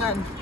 Yan.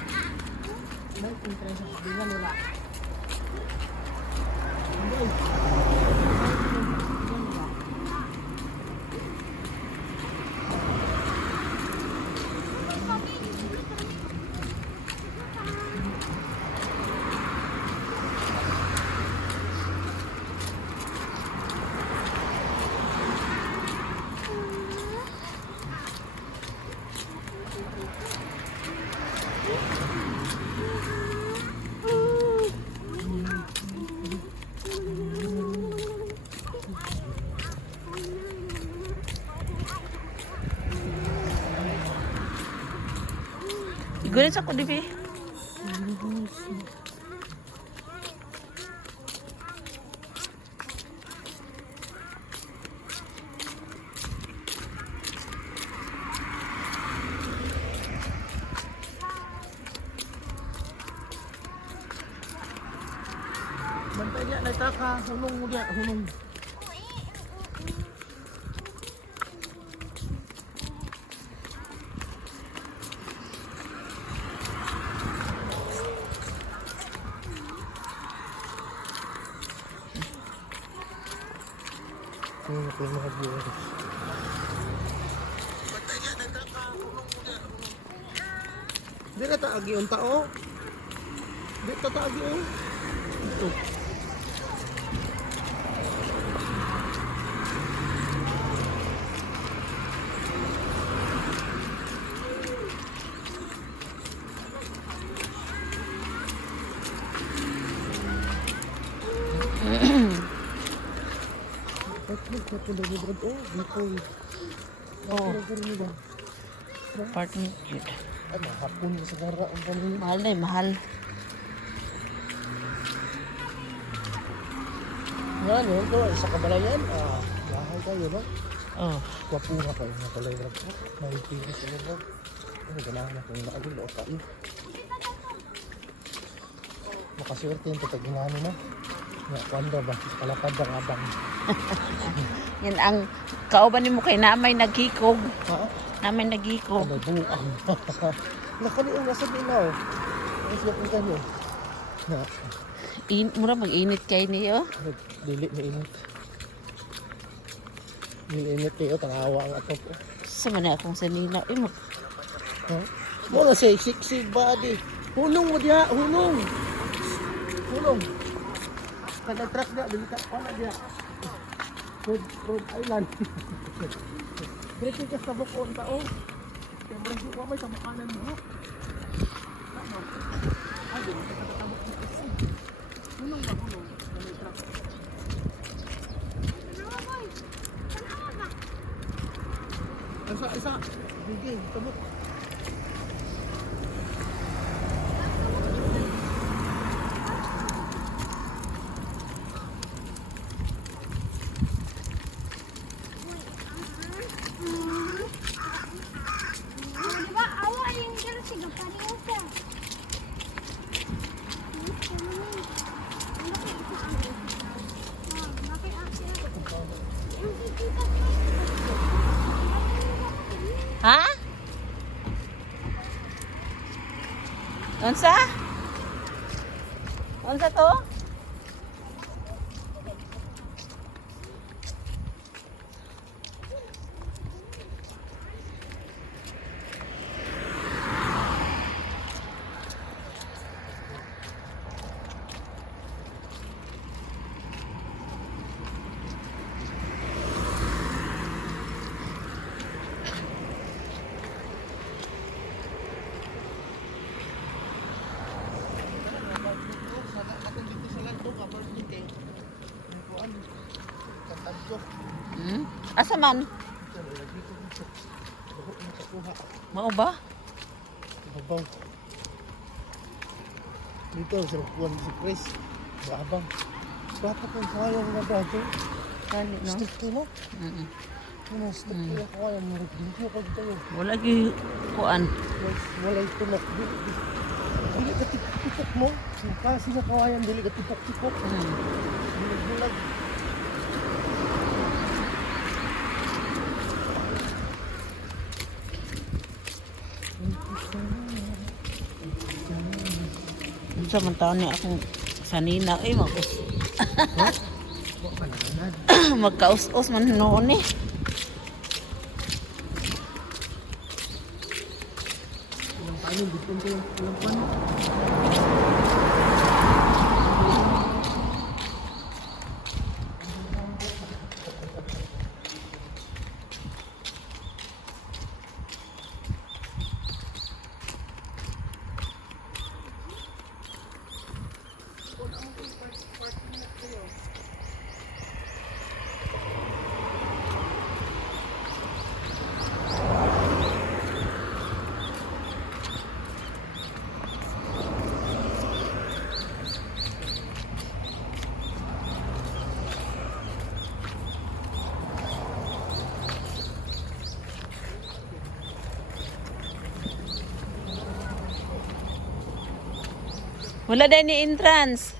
Igunin sa ko, Divi. Bantay niya, nagtaka. Hunong mo diya, hunong. Tingnan ko yung mga viewers. Di na taagi yung tao. Di ta taagi yung. Ito. Oh, ba? Apartment yun. Na sa gara ang kami. Mahal na eh, mahal. Yan, yun to. Sa kabalayan, ah, bahay kayo, no? Oh. Kwapura kayo na kalay rag po. May pili sa mga. Ano, ganahan na kung nakagulo kayo. Makaswerte yung tatag ginano na. Nga, kwanda ba? Kalapad ang abang. Yan ang kauban ni mo kay namay naghikog. Ha? Namay naghikog. Ano, buang. Nakaliw na sa dinaw. Ano siya kung kanyo? Na, In, mura mag-init kay niyo. dili na init. Dili init kayo, tangawa ang ato po. Sa man akong sanina. Eh, mag Ha? Mo na say sexy body. Hulong mo diha, hulong. Hulong. Kada truck dia dili ka dia. Road, road island. Dito ka sa bukon tao. Kaya mo rin may sa makanan mo. Ano? Ay, dili ka sa tabok mo kasi. Hulong ba hulong? Kada truck. Isa, isa. Bigay, tabok. Unsa? Unsa to? Asa man? Mao ba? Babang. Dito, sa kuwan si Chris. Babang. Bata kong kaya mga bago. Kani no. Stick ko mo. Mm. Ano, stick ko yung kaya mo. Dito ko tayo. Wala gi kuan. Wala ito na. Dili ka tipok mo. Kasi na kawayan, dili ka tipok-tipok. Mm. Bulag-bulag. Unsa man taon ni akong sanina pa naman. magkaus-us man noon eh. Ilang kanin, dito ko yung ilang pan. Wala din ni entrance.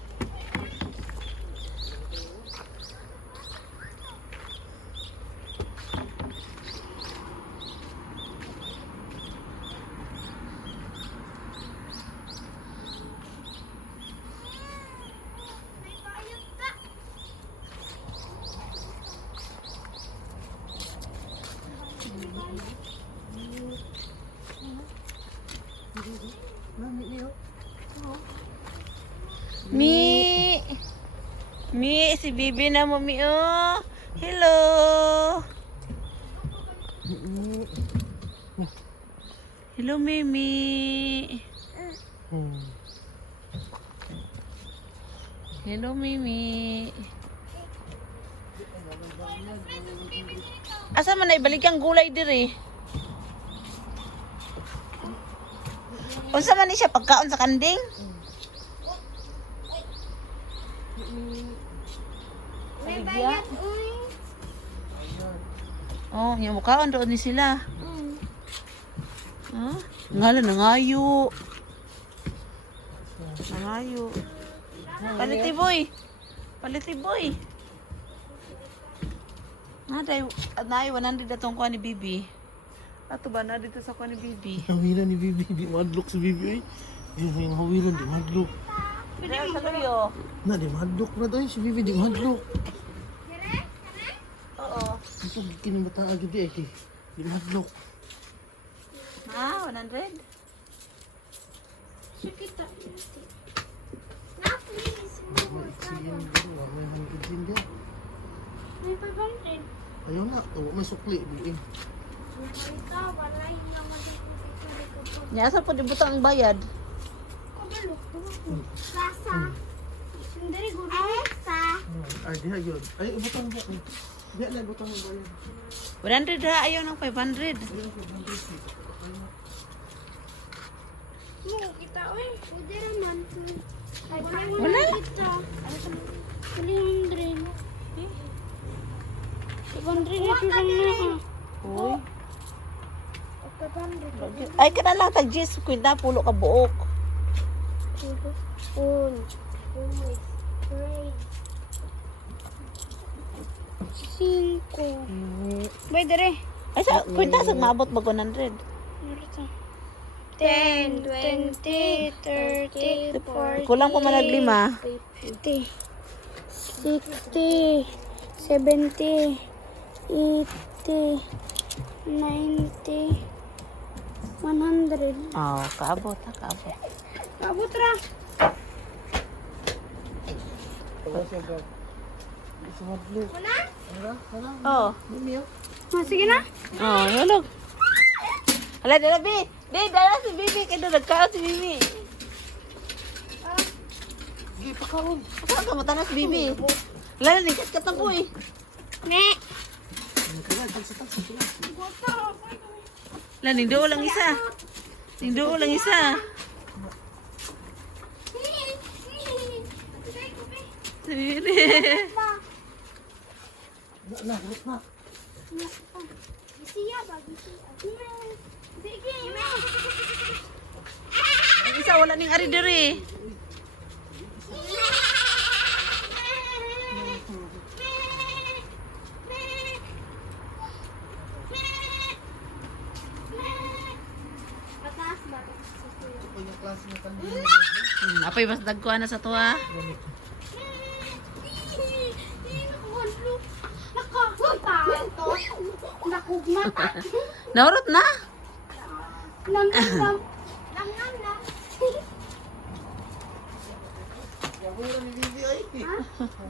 Mami niyo. Mi. Mi, si Bibi na mo mi oh. Hello. Hello, Mimi. Hello, Mimi. Asa man na ibalik ang gulay diri? Unsa man ni siya pagkaon sa kanding? Bayad, uy. Oh, yung mukhaon doon ni sila. Mm. Ha? Ngala nangayo. Nangayo. Paliti boy. Paliti boy. Naday, naay 100 atong kuha ni Bibi. Ato ba na dito sa kuha ni Bibi? Hawilan ni Bibi, di madlock si Bibi. Ay, yung hawilan, di madlock. Pwede sa. Na, di madlock na tayo si Bibi, di madlock. Ito, kinamataan gidi ay, kay- di madlock. Ha? 100? Sikita. Na, please. Wa may hanggang din dia. May 500. Ayaw na, tawa may sukli, di eh. Ito, wala yung naman dito. Nyasa po di butang ang bayad. Sasa. Sundari guru. Esa. Ay, diha yun. Ay, butang ba? Diha na, butang ba yun? 100 ha, ayaw ng 500. Mo, kita, uy. Pwede naman. Wala Wala? Kita. 300. 500 na siya na. 500. Ay, kana lang tag Jis, kwenta pulo ka buok. Un, dos, tres, cinco. Bay, dere. Ay, sa, kwenta sa maabot ba 100? 10, 20, 30, 40, Kulang pa man ang lima. 50, 60, 70, 80, 90, 100. Oh, kaabot ha, kaabot. Abot ra. Tawa siya Di sa madlock. Wala? Wala, wala. Oh. Mimi, oh. Oh, sige na. Oh, hulog. Hala, dala, Bi. Bi, dala si Bibi. Kaya nagkaon si Bibi. Sige, pakaon. Saan ka matana si Bibi? Lala, nikat ka po eh. Ne. Lala, ningdo lang isa. Ningdo lang isa. Si Bibi. Na, na, harap na. Siya ba? Sige. Ang isa, wala ning ari diri. Pataas ba? ko yung klase ng kandila. Hmm, apay mas dagkuan na sa tuwa. Nakugmat. Naurot na. Langan lang. Langan lang. Yung mura ni Bibi ay. Ang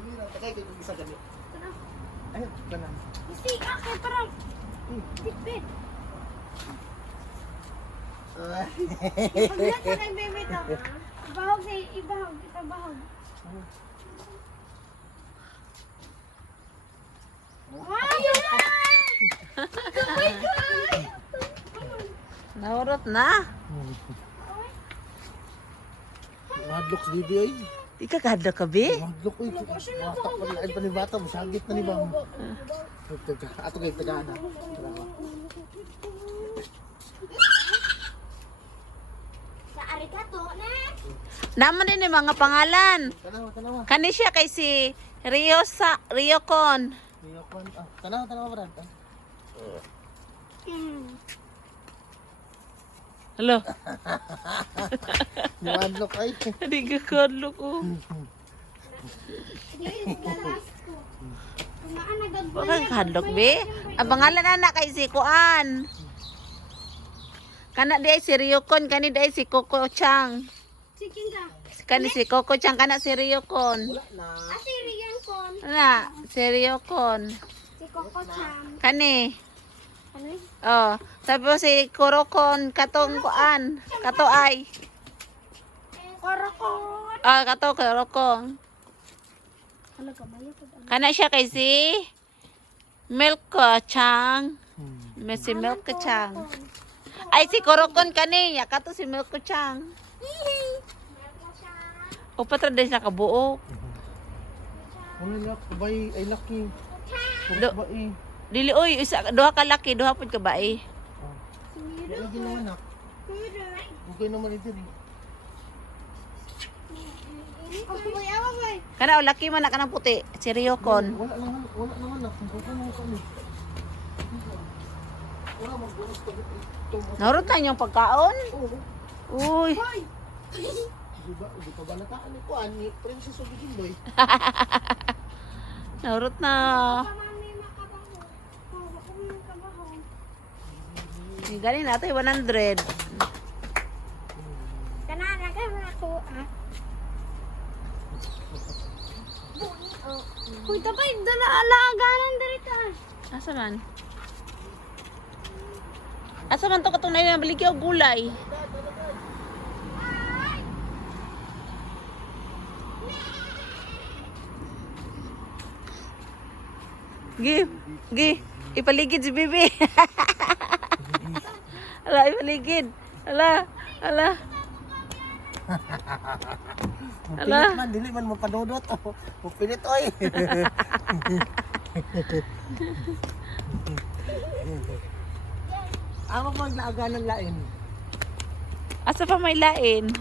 mura. Takay ko yung isa gani. Ayun, kanan. Isi, akay parang. Bitbit. Ay. Paglat ka ng bebe to. Ibahog sa ibahog. Ibahog. Na! Ko! Naurot na. Madlock si Bibi ay. Di ka kahadlo ka, be? Madlock ay. Bata pa lain pa ni bata. Masagit na ni ba? Ato kay tagaan. Sa arigato na. Naman din yung mga pangalan. Tanawa, tanawa. Kani siya kay si Rio sa Rio Con. Rio Con. Ah, tanawa, tanawa? Hmm. Hello. Madlock ay. Di ka kadlo ko. Dili galas ko. Kumaan na gagawin. Wa ka kadlok, be? Ang pangalan anak kay si Kuan. Kana di ay si Rio Con, kani di ay si Coco Chang. Sige ka. Kani si Coco Chang, kana si Rio Con. Na. Asi Rian kon. Ana, si Rio Con. Si Coco Cham. Kani. Ano? Oh, tapos si Kurokon katong kuan, kato ay. Korokon. Ah, kato Kurokon. Ano? Kana siya kay si Milk Chang. May si Milk Chang. Ay si Kurokon kani, ya kato si Milk Chang. O patra din sa kabuok. Ano lak? Bay ay laki. Do-. Dili oy, isa duha ka laki, duha pud ka bae. Lagi naman nak. Okay naman ito rin. Kana o laki man na kanang puti, si Ryokon. Wala naman, wala naman nak. Kung kami. Magbunos pa ito. Narot na yung pagkaon. Uy, Di ba? Di pa balataan ni Kuan ni Princess narot na. Pamami makabaho. Oh, ako may makabaho. Galing natin 100. Kanana ka na ako, ah. Uy, tapay, dala alaganan diri ka. Asa man? Asa man to katong na baligya og gulay? Gi, gi, ipaligid si Bibi. Ala, ipaligid. Ala, ala. Ala. Pilit man, dili man mapadudot. Pupilit oy. Ako mag naaga ng lain. Asa pa may lain?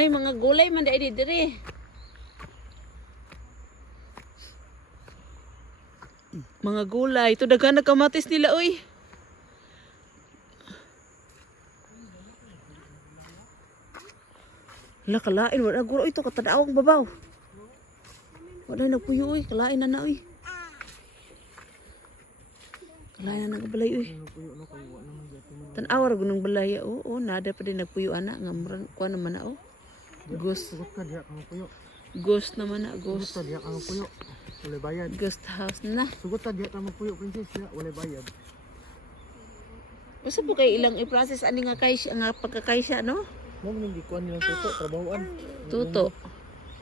Ay, mga gulay man dai diri. Mga gulay, to daghan na kamatis nila oy. Hala kalain wala guro ito katadawang babaw. Wala na puyo oy, kalain na na oy. Kalain na nagbalay oy. Tanawar gunung balaya oo, oo nada pa din nagpuyo ana nga murang kuan naman na oh. Gus. Sugot ka diya kang puyo. Ghost naman na, Sugot ghost. ta diya kang puyo. Wala bayad. Ghost house na. Sugot ta diya ta magpuyo princess diya wala bayad. Basta po kay ilang i-process ani nga kay nga pagkakay siya no? Mo man gikuan nilang tuto trabahoan. Tuto.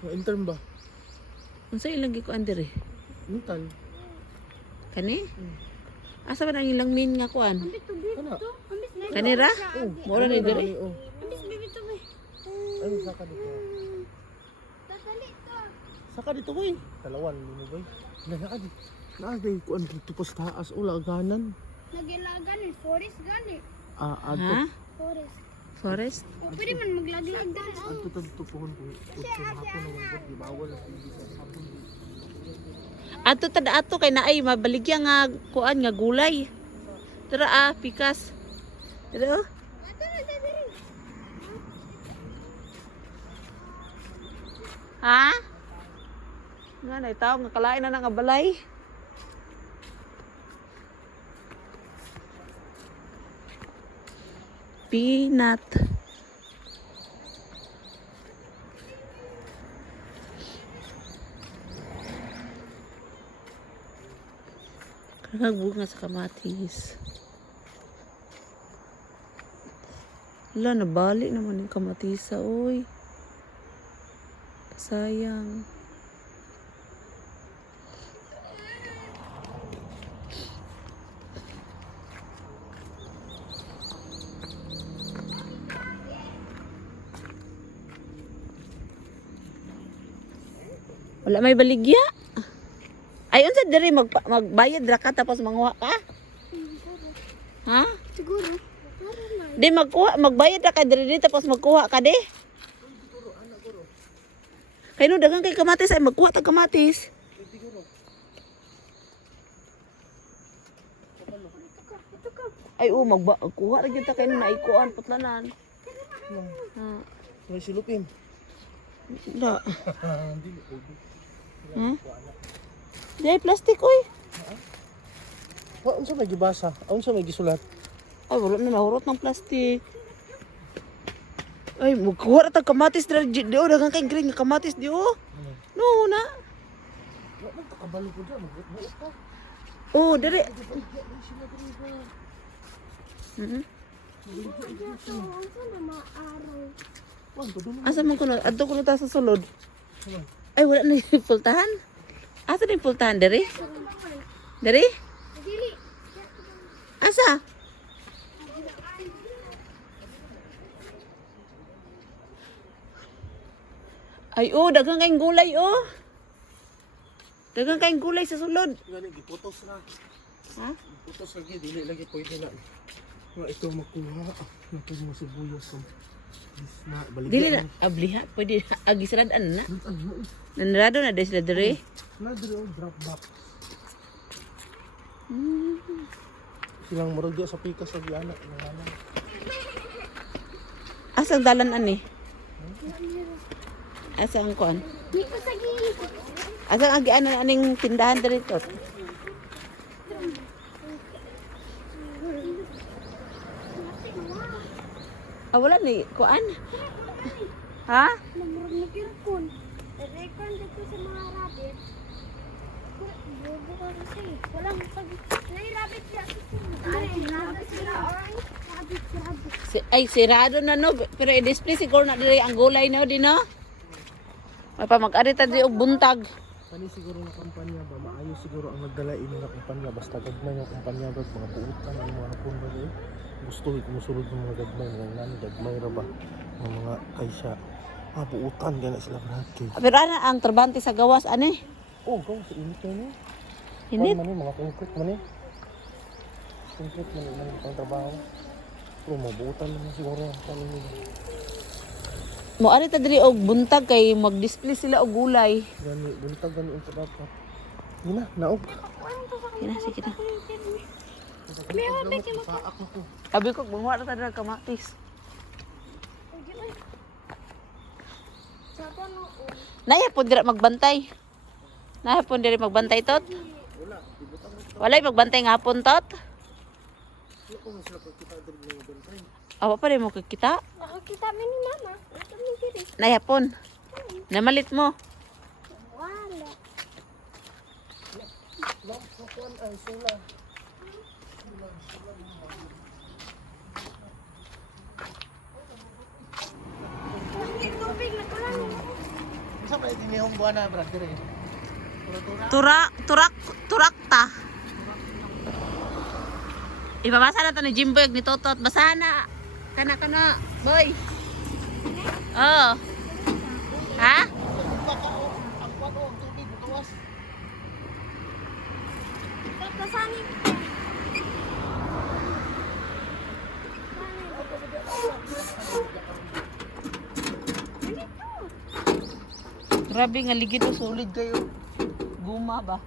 Nga intern ba? Unsa ilang gikuan diri? Mental. Kani? Asa ba nang ilang min nga kuan? Kana. Kanira? Oh, Mura ni diri. Oh. Ambis baby to be. Ano saka dito? Tatali to. Saka dito boy. Dalawan mo boy. Na na adi. Na adi kuan dito pas taas ula ganan. Nagilagan ni forest gani. Ah, Ha? adto. Forest. Forest? O pwede man maglaglag diri. Adto ta dito pohon ko. Utso na hapon na mga di bawal sa hindi sa hapon. Ato tada ato kay naay mabaligya nga kuan nga gulay. Tara ah, pikas. Tara oh. Ato na sa diri. Ha? Nga na itaw nga kalain na nga balay. Peanut. Karag bunga sa kamatis. Wala, nabali naman yung kamatisa, oy. Sayang. Wala may baligya. Ay, unsa diri mag magbayad ra ka tapos manguha ka? Ha? Siguro. Di magkuha, magbayad ra ka diri di tapos magkuha ka di. Kay no dagang kay kamatis ay magkuha tag kamatis. Ay o magba kuha ra gyud ta kay no naikuan putlanan. Ha. May silupin. Da. Hmm? Di ay plastic oy. Wa unsa may gibasa? Unsa may gisulat? Ay wala na nahurot ng plastic. Ay magkuha tag kamatis diri di o dagang kay green nga kamatis di o. No na. Kakabalo ko magbuot ka. Oh, diri. Mhm. Asa man kuno? Adto kuno ta sa sulod. Ay wala na yung pultahan. Asa na yung pultahan? Diri? Dili. Asa? Ay oh, dagang kayong gulay oh. Dagang kayong gulay sa sulod. Gani giputos na. Ha? Putos lagi dili lagi pwede na. Wa ito makuha. Nato mo sibuyas sa na balik. Dili na abliha, pwede agisradan na. Ano? Nanrado na sila diri. Na diri ang drop box. Silang murag sa pikas sa giana. Ngana. Asa ang dalan ani? Asa ang kuan? Di ko sa gilid. Asa ang agianan aning tindahan dito? Ah, wala ni kuan. Ha? Namurag na kirkon. Rekon dito sa mga rabbit. Bobo ka kasi. Walang pag... Nay, rabbit siya. Ay, rabbit sila. Rabbit, rabbit. Si, ay sirado na no, pero i-display siguro na diri ang gulay no di no. May pa mag-arita di og buntag. Kani siguro nga kumpanya ba maayo siguro ang nagdala ini nga kumpanya basta gagmay nga kumpanya ba mga buutan ang mga napun ba di. Gusto ko musulod ng mga gagmay nga nani gagmay ra ba ng mga kaysya. Ah, buutan gana sila brake. Pero ana ang trabante sa gawas ani. Oh, gaw sa init na ni. Init. Man ni mga concrete man ni. Concrete man ni ang trabaho. Pero mabuutan na siguro ang kanin nila. Mo ari ta diri og buntag kay mag-display sila og gulay. Gani, buntag gani ang dapat. Ina, naog. Kina sige na. Meron ba ako. Abi ko bunga ra ta dira kamatis. Naya po dira magbantay. Naya po diri magbantay tot. Walay magbantay nga hapon tot. Ano ko sila pagkita diri ng bantay? Awa pa rin mo kakita? Nakakita mo ni mama. Nayapon. Namalit mo. Wala. Sampai di niyong buwan na, brother eh. Tura, turak, turakta. Ibabasa na to ni Jimbo, ni Totot. Basahan na. Kana kana, boy. Oh. Ha? Grabe nga ligid o solid kayo. Guma ba?